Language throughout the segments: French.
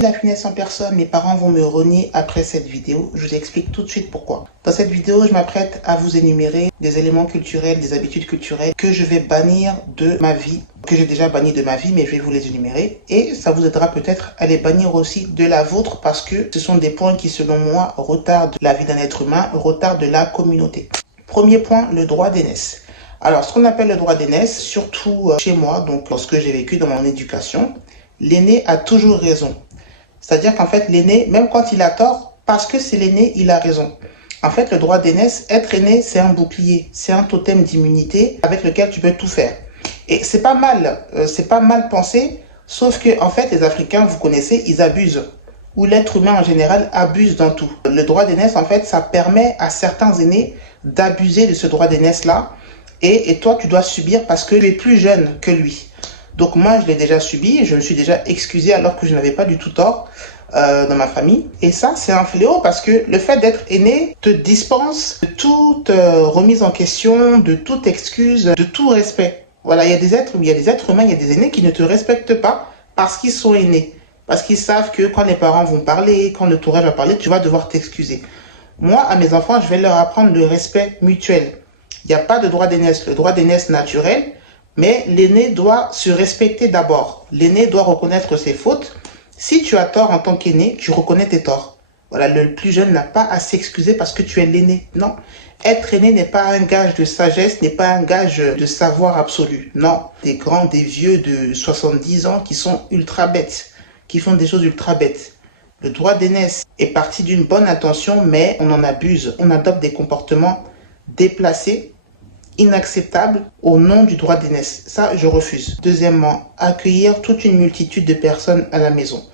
La finesse en personne, mes parents vont me renier après cette vidéo. Je vous explique tout de suite pourquoi. Dans cette vidéo, je m'apprête à vous énumérer des éléments culturels, des habitudes culturelles que je vais bannir de ma vie, que j'ai déjà banni de ma vie, mais je vais vous les énumérer. Et ça vous aidera peut-être à les bannir aussi de la vôtre parce que ce sont des points qui, selon moi, retardent la vie d'un être humain, retardent la communauté. Premier point, le droit d'aînesse. Alors, ce qu'on appelle le droit d'aînesse, surtout chez moi, donc lorsque j'ai vécu dans mon éducation, l'aîné a toujours raison. C'est-à-dire qu'en fait, l'aîné, même quand il a tort, parce que c'est l'aîné, il a raison. En fait, le droit d'aînesse, être aîné, c'est un bouclier, c'est un totem d'immunité avec lequel tu peux tout faire. Et c'est pas mal pensé, sauf que en fait, les Africains, vous connaissez, ils abusent. Ou l'être humain en général abuse dans tout. Le droit d'aînesse, en fait, ça permet à certains aînés d'abuser de ce droit d'aînesse-là. Et toi, tu dois subir parce que tu es plus jeune que lui. Donc moi, je l'ai déjà subi, je me suis déjà excusé alors que je n'avais pas du tout tort dans ma famille. Et ça, c'est un fléau parce que le fait d'être aîné te dispense de toute remise en question, de toute excuse, de tout respect. Voilà, il y a des êtres humains, il y a des aînés qui ne te respectent pas parce qu'ils sont aînés. Parce qu'ils savent que quand les parents vont parler, quand le tourage va parler, tu vas devoir t'excuser. Moi, à mes enfants, je vais leur apprendre le respect mutuel. Il n'y a pas de droit d'aînesse. Le droit d'aînesse naturel, mais l'aîné doit se respecter d'abord. L'aîné doit reconnaître ses fautes. Si tu as tort en tant qu'aîné, tu reconnais tes torts. Voilà, le plus jeune n'a pas à s'excuser parce que tu es l'aîné. Non. Être aîné n'est pas un gage de sagesse, n'est pas un gage de savoir absolu. Non. Des grands, des vieux de 70 ans qui sont ultra bêtes, qui font des choses ultra bêtes. Le droit d'aînesse est parti d'une bonne intention, mais on en abuse. On adopte des comportements déplacés, inacceptable au nom du droit d'aînesse. Ça, je refuse. Deuxièmement, accueillir toute une multitude de personnes à la maison.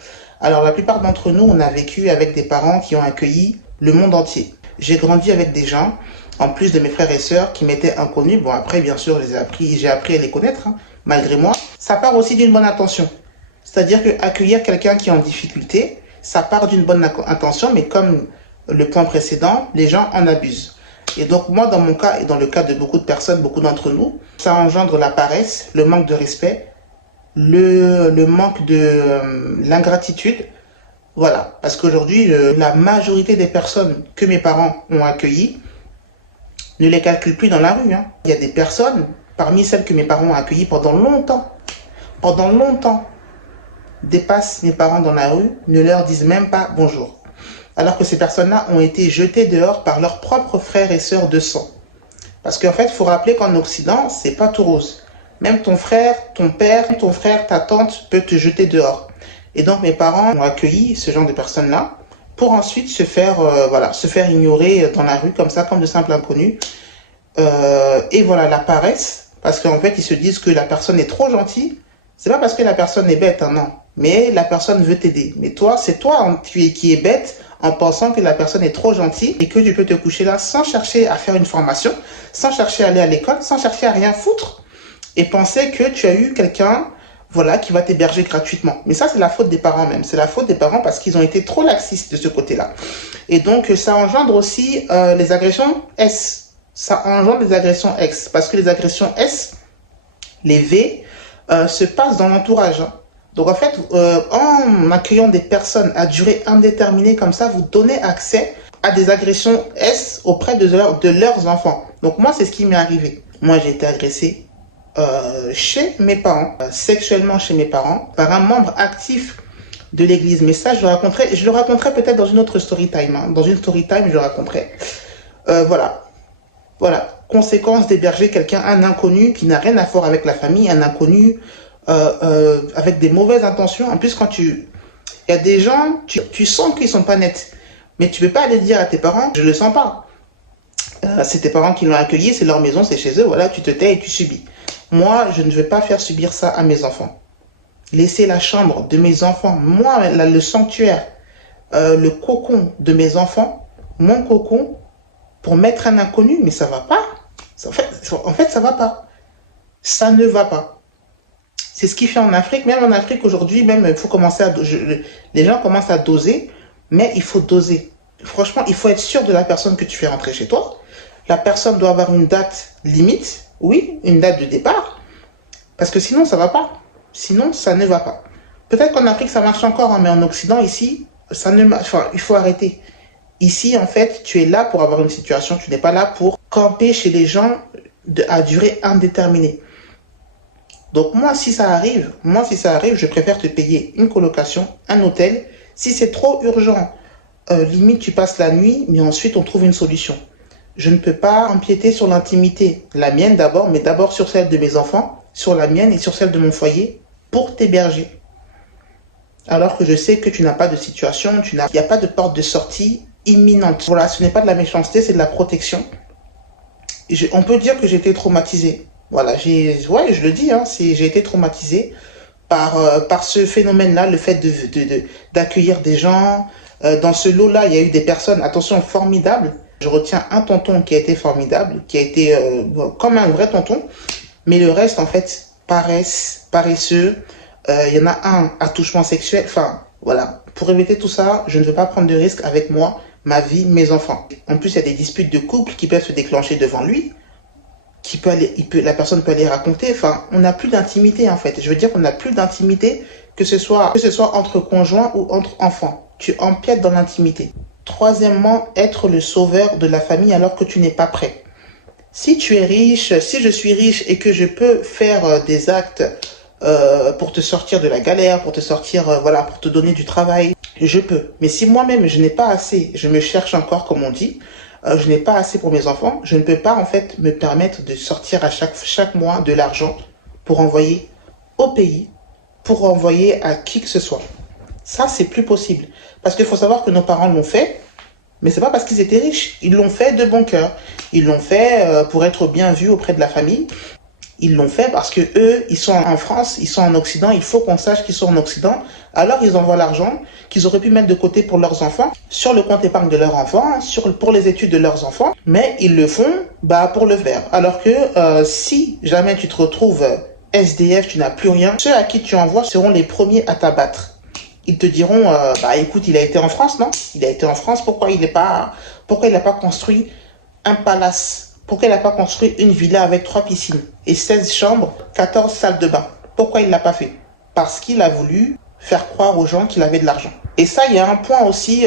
Alors, la plupart d'entre nous, on a vécu avec des parents qui ont accueilli le monde entier. J'ai grandi avec des gens, en plus de mes frères et sœurs, qui m'étaient inconnus. Bon, après, bien sûr, j'ai appris à les connaître, malgré moi. Ça part aussi d'une bonne intention. C'est-à-dire que accueillir quelqu'un qui est en difficulté, ça part d'une bonne intention, mais comme le point précédent, les gens en abusent. Et donc moi, dans mon cas et dans le cas de beaucoup de personnes, beaucoup d'entre nous, ça engendre la paresse, le manque de respect, le manque de l'ingratitude. Voilà, parce qu'aujourd'hui, la majorité des personnes que mes parents ont accueillies ne les calculent plus dans la rue. Il y a des personnes, parmi celles que mes parents ont accueillies pendant longtemps, dépassent mes parents dans la rue, ne leur disent même pas bonjour. Alors que ces personnes-là ont été jetées dehors par leurs propres frères et sœurs de sang. Parce qu'en fait, il faut rappeler qu'en Occident, c'est pas tout rose. Même ton frère, ton père, ton frère, ta tante peut te jeter dehors. Et donc mes parents ont accueilli ce genre de personnes-là pour ensuite se faire ignorer dans la rue comme ça, comme de simples inconnus. Et voilà, la paresse, parce qu'en fait, ils se disent que la personne est trop gentille. C'est pas parce que la personne est bête, non. Mais la personne veut t'aider. Mais toi, c'est toi qui es bête en pensant que la personne est trop gentille et que tu peux te coucher là sans chercher à faire une formation, sans chercher à aller à l'école, sans chercher à rien foutre et penser que tu as eu quelqu'un qui va t'héberger gratuitement. Mais ça, c'est la faute des parents même. C'est la faute des parents parce qu'ils ont été trop laxistes de ce côté-là. Et donc, ça engendre aussi les agressions S. Ça engendre les agressions X. Parce que les agressions S, les V, se passent dans l'entourage. Donc en fait, en accueillant des personnes à durée indéterminée comme ça, vous donnez accès à des agressions S auprès de leurs enfants. Donc moi, c'est ce qui m'est arrivé. Moi, j'ai été agressé chez mes parents, sexuellement chez mes parents, par un membre actif de l'église. Mais ça, je le raconterai peut-être dans une autre story time. Dans une story time, je le raconterai. Voilà. Conséquence d'héberger quelqu'un, un inconnu qui n'a rien à voir avec la famille, un inconnu avec des mauvaises intentions. En plus, il y a des gens, tu sens qu'ils sont pas nets, mais tu peux pas aller dire à tes parents, je le sens pas. C'est tes parents qui l'ont accueilli, c'est leur maison, c'est chez eux, voilà, tu te tais et tu subis. Moi, je ne vais pas faire subir ça à mes enfants. Laisser la chambre de mes enfants, moi, le sanctuaire, le cocon de mes enfants, mon cocon, pour mettre un inconnu, mais ça va pas. En fait, ça va pas. Ça ne va pas. C'est ce qui fait en Afrique. Même en Afrique aujourd'hui, il faut commencer les gens commencent à doser, mais il faut doser. Franchement, il faut être sûr de la personne que tu fais rentrer chez toi. La personne doit avoir une date limite, oui, une date de départ, parce que sinon ça va pas. Sinon, ça ne va pas. Peut-être qu'en Afrique, ça marche encore, hein, mais en Occident, ici, ça ne marche. Enfin, il faut arrêter. Ici, en fait, tu es là pour avoir une situation, tu n'es pas là pour camper chez les gens à durée indéterminée. Donc moi, si ça arrive, je préfère te payer une colocation, un hôtel. Si c'est trop urgent, limite, tu passes la nuit, mais ensuite, on trouve une solution. Je ne peux pas empiéter sur l'intimité, la mienne d'abord, mais d'abord sur celle de mes enfants, sur la mienne et sur celle de mon foyer, pour t'héberger. Alors que je sais que tu n'as pas de situation, il n'y a pas de porte de sortie imminente. Voilà, ce n'est pas de la méchanceté, c'est de la protection. On peut dire que j'ai été traumatisé. Voilà, ouais, je le dis, hein, j'ai été traumatisé par ce phénomène-là, le fait d'accueillir des gens. Dans ce lot-là, il y a eu des personnes, attention, formidables. Je retiens un tonton qui a été formidable, qui a été comme un vrai tonton, mais le reste, en fait, paresseux. Il y en a un attouchement sexuel. Enfin, voilà. Pour éviter tout ça, je ne veux pas prendre de risques avec moi, ma vie, mes enfants. En plus, il y a des disputes de couple qui peuvent se déclencher devant lui, la personne peut aller raconter. Enfin, on n'a plus d'intimité en fait. Je veux dire qu'on n'a plus d'intimité, que ce soit entre conjoints ou entre enfants. Tu empiètes dans l'intimité. Troisièmement, être le sauveur de la famille alors que tu n'es pas prêt. Si tu es riche, si je suis riche et que je peux faire des actes pour te sortir de la galère, pour te sortir, voilà, pour te donner du travail, je peux. Mais si moi-même je n'ai pas assez, je me cherche encore comme on dit, je n'ai pas assez pour mes enfants, je ne peux pas en fait me permettre de sortir à chaque mois de l'argent pour envoyer au pays, pour envoyer à qui que ce soit. Ça, c'est plus possible. Parce qu'il faut savoir que nos parents l'ont fait, mais c'est pas parce qu'ils étaient riches. Ils l'ont fait de bon cœur. Ils l'ont fait pour être bien vus auprès de la famille. Ils l'ont fait parce que eux, ils sont en France, ils sont en Occident, il faut qu'on sache qu'ils sont en Occident. Alors ils envoient l'argent qu'ils auraient pu mettre de côté pour leurs enfants, sur le compte épargne de leurs enfants, pour les études de leurs enfants, mais ils le font pour le faire. Alors que si jamais tu te retrouves SDF, tu n'as plus rien, ceux à qui tu envoies seront les premiers à t'abattre. Ils te diront, écoute, il a été en France, non? Il a été en France, pourquoi il n'a pas construit un palace? Pourquoi il n'a pas construit une villa avec 3 piscines et 16 chambres, 14 salles de bain? Pourquoi il ne l'a pas fait? Parce qu'il a voulu faire croire aux gens qu'il avait de l'argent. Et ça, il y a un point aussi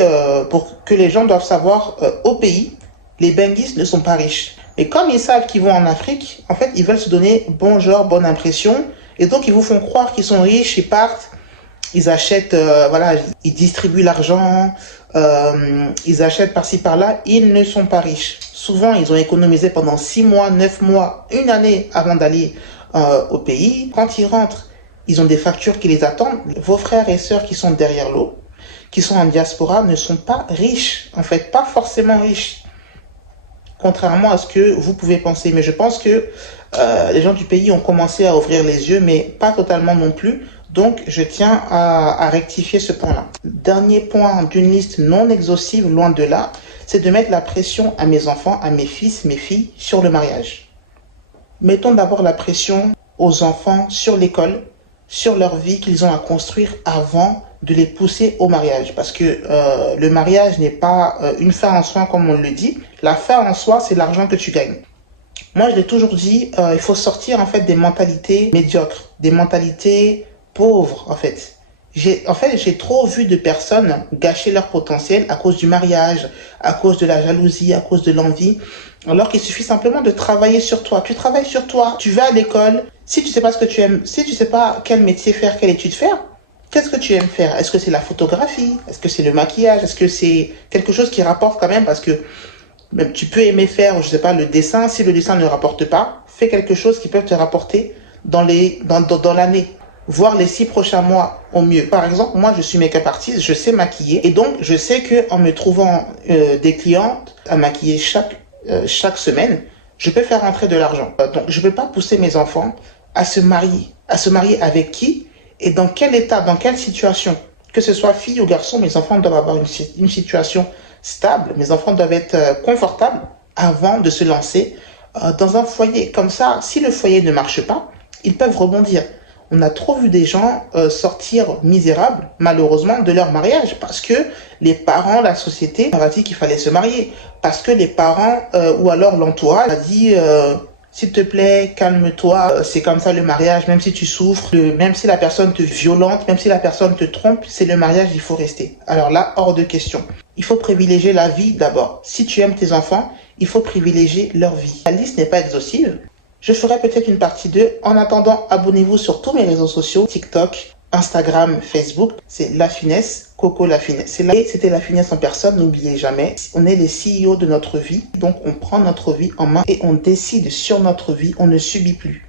pour que les gens doivent savoir au pays, les benguistes ne sont pas riches. Mais comme ils savent qu'ils vont en Afrique, en fait, ils veulent se donner bon genre, bonne impression. Et donc, ils vous font croire qu'ils sont riches, ils partent, ils achètent, ils distribuent l'argent, ils achètent par-ci par-là, ils ne sont pas riches. Souvent, ils ont économisé pendant 6 mois, 9 mois, une année avant d'aller au pays. Quand ils rentrent, ils ont des factures qui les attendent. Vos frères et sœurs qui sont derrière l'eau, qui sont en diaspora, ne sont pas riches. En fait, pas forcément riches. Contrairement à ce que vous pouvez penser. Mais je pense que les gens du pays ont commencé à ouvrir les yeux, mais pas totalement non plus. Donc, je tiens à rectifier ce point-là. Dernier point d'une liste non exhaustive, loin de là, c'est de mettre la pression à mes enfants, à mes fils, mes filles, sur le mariage. Mettons d'abord la pression aux enfants sur l'école, sur leur vie qu'ils ont à construire avant de les pousser au mariage. Parce que le mariage n'est pas une fin en soi comme on le dit. La fin en soi, c'est l'argent que tu gagnes. Moi, je l'ai toujours dit, il faut sortir en fait des mentalités médiocres, des mentalités pauvres en fait. J'ai trop vu de personnes gâcher leur potentiel à cause du mariage, à cause de la jalousie, à cause de l'envie, alors qu'il suffit simplement de travailler sur toi. Tu travailles sur toi, tu vas à l'école. Si tu sais pas ce que tu aimes, si tu sais pas quel métier faire, quelle étude faire, qu'est-ce que tu aimes faire? Est-ce que c'est la photographie? Est-ce que c'est le maquillage? Est-ce que c'est quelque chose qui rapporte quand même? Parce que même tu peux aimer faire, je sais pas, le dessin. Si le dessin ne rapporte pas, fais quelque chose qui peut te rapporter dans l'année, voire les 6 prochains mois au mieux. Par exemple, moi, je suis make-up artiste, je sais maquiller. Et donc, je sais que en me trouvant des clientes à maquiller chaque semaine, je peux faire rentrer de l'argent. Donc, je ne peux pas pousser mes enfants à se marier. À se marier avec qui et dans quel état, dans quelle situation. Que ce soit fille ou garçon, mes enfants doivent avoir une situation stable. Mes enfants doivent être confortables avant de se lancer dans un foyer. Comme ça, si le foyer ne marche pas, ils peuvent rebondir. On a trop vu des gens sortir misérables, malheureusement, de leur mariage parce que les parents, la société leur a dit qu'il fallait se marier. Parce que les parents ou alors l'entourage a dit s'il te plaît, calme-toi, c'est comme ça le mariage, même si tu souffres, même si la personne te violente, même si la personne te trompe, c'est le mariage, il faut rester. Alors là, hors de question. Il faut privilégier la vie d'abord. Si tu aimes tes enfants, il faut privilégier leur vie. La liste n'est pas exhaustive. Je ferai peut-être une partie 2. En attendant, abonnez-vous sur tous mes réseaux sociaux, TikTok, Instagram, Facebook. C'est La Finesse, Coco La Finesse. C'était La Finesse en personne, n'oubliez jamais. On est les CEO de notre vie, donc on prend notre vie en main et on décide sur notre vie, on ne subit plus.